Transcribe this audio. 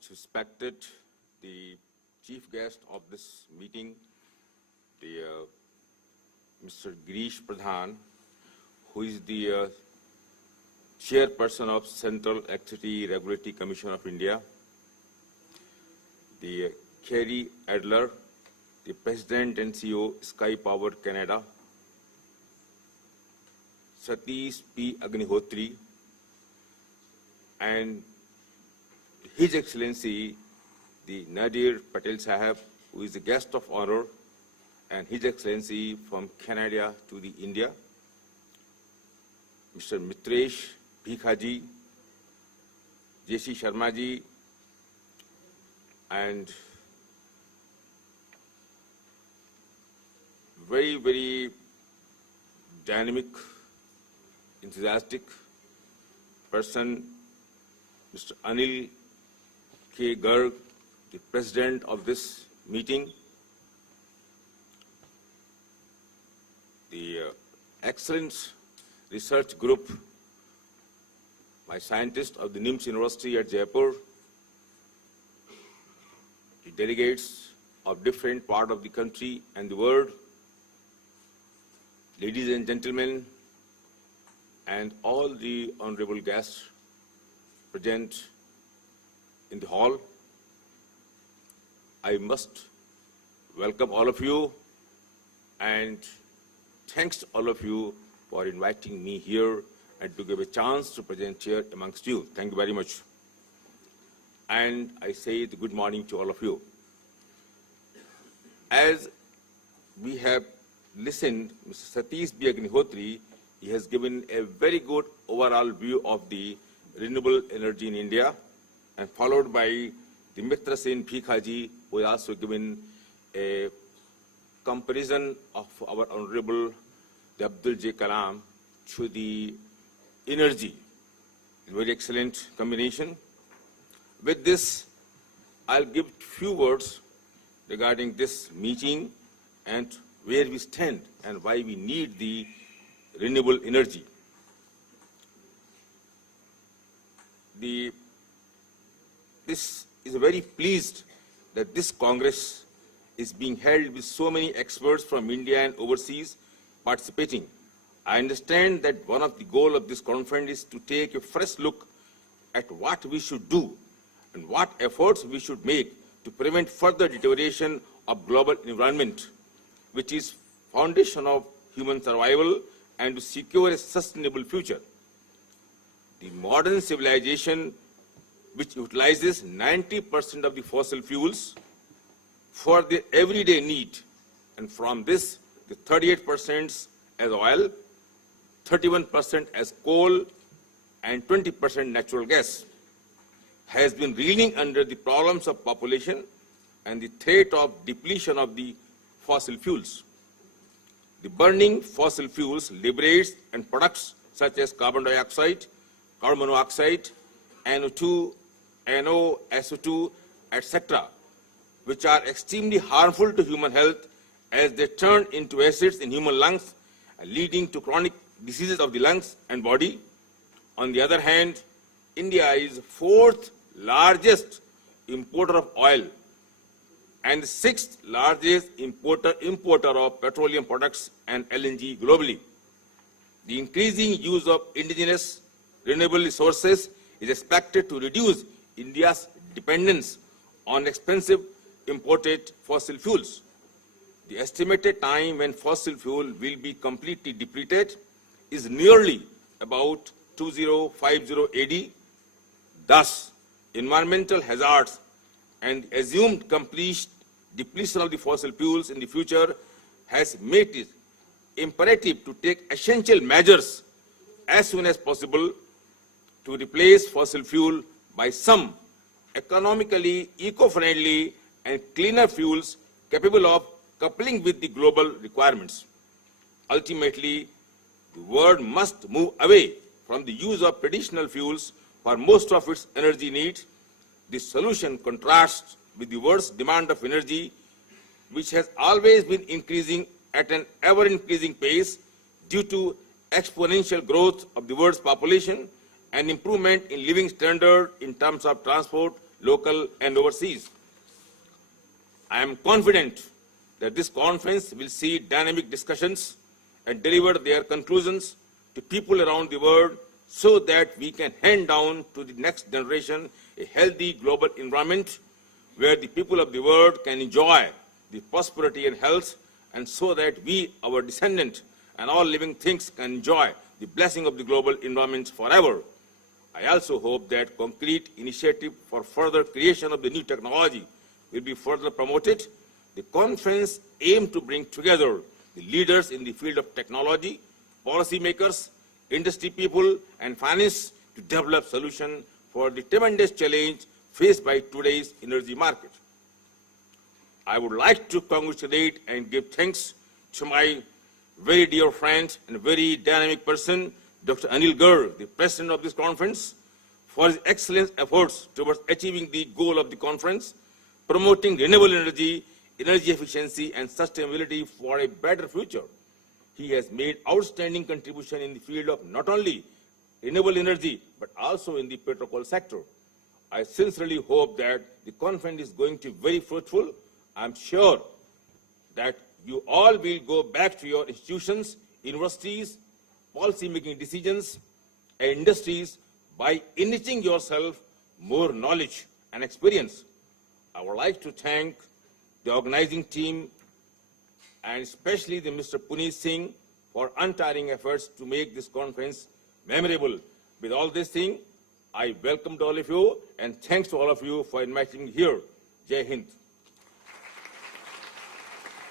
much respected the chief guest of this meeting, Mr. Girish Pradhan, who is the chairperson of Central Electricity Regulatory Commission of India, the Kerry Adler, the President and CEO, Sky Power Canada, Satish P. Agnihotri, and His Excellency, the Nadir Patel Sahab, who is the guest of honor, and His Excellency from Canada to the India, Mr. Mitresh Bhikhaji, J.C. Sharma ji, and very, very dynamic, enthusiastic person, Mr. Anil K. Garg, the president of this meeting, the excellent research group, my scientists of the NIMS University at Jaipur, the delegates of different parts of the country and the world, ladies and gentlemen, and all the honorable guests present in the hall. I must welcome all of you and thanks all of you for inviting me here and to give a chance to present here amongst you. Thank you very much. And I say the good morning to all of you. As we have listened, Mr. Satish B. Agnihotri, he has given a very good overall view of the renewable energy in India, and followed by the Mitra Sen Bhikhaji, who has also given a comparison of our Honorable Abdul J. Kalam to the energy. A very excellent combination. With this, I'll give few words regarding this meeting and where we stand and why we need the renewable energy. This is very pleased that this Congress is being held with so many experts from India and overseas participating. I understand that one of the goals of this conference is to take a fresh look at what we should do and what efforts we should make to prevent further deterioration of global environment, which is foundation of human survival, and to secure a sustainable future. The modern civilization, which utilizes 90% of the fossil fuels for their everyday need, and from this, the 38% as oil, 31% as coal, and 20% natural gas, has been reeling under the problems of population and the threat of depletion of the fossil fuels. The burning fossil fuels liberates and products such as carbon dioxide, carbon monoxide, NO2, NO, SO2, etc., which are extremely harmful to human health as they turn into acids in human lungs, leading to chronic diseases of the lungs and body. On the other hand, India is the fourth largest importer of oil and the sixth largest importer of petroleum products and LNG globally. The increasing use of indigenous renewable resources is expected to reduce India's dependence on expensive imported fossil fuels. The estimated time when fossil fuel will be completely depleted is nearly about 2050 AD. Thus, environmental hazards and assumed complete depletion of the fossil fuels in the future has made it imperative to take essential measures as soon as possible to replace fossil fuel by some economically eco-friendly and cleaner fuels capable of coupling with the global requirements. Ultimately, the world must move away from the use of traditional fuels for most of its energy needs. This solution contrasts with the world's demand of energy, which has always been increasing at an ever-increasing pace due to exponential growth of the world's population and improvement in living standard in terms of transport, local and overseas. I am confident that this conference will see dynamic discussions and deliver their conclusions to people around the world so that we can hand down to the next generation a healthy global environment where the people of the world can enjoy the prosperity and health, and so that we, our descendants, and all living things can enjoy the blessing of the global environment forever. I also hope that concrete initiative for further creation of the new technology will be further promoted. The conference aims to bring together the leaders in the field of technology, policymakers, industry people, and finance to develop solutions for the tremendous challenge faced by today's energy market. I would like to congratulate and give thanks to my very dear friend and very dynamic person, Dr. Anil Garg, the president of this conference, for his excellent efforts towards achieving the goal of the conference, promoting renewable energy, energy efficiency, and sustainability for a better future. He has made outstanding contribution in the field of not only renewable energy, but also in the petrochemical sector. I sincerely hope that the conference is going to be very fruitful. I'm sure that you all will go back to your institutions, universities, policy-making decisions, and industries by enriching yourself more knowledge and experience. I would like to thank the organizing team and especially the Mr. Puneet Singh for untiring efforts to make this conference memorable. With all this thing, I welcome all of you and thanks to all of you for inviting me here. Jai Hind.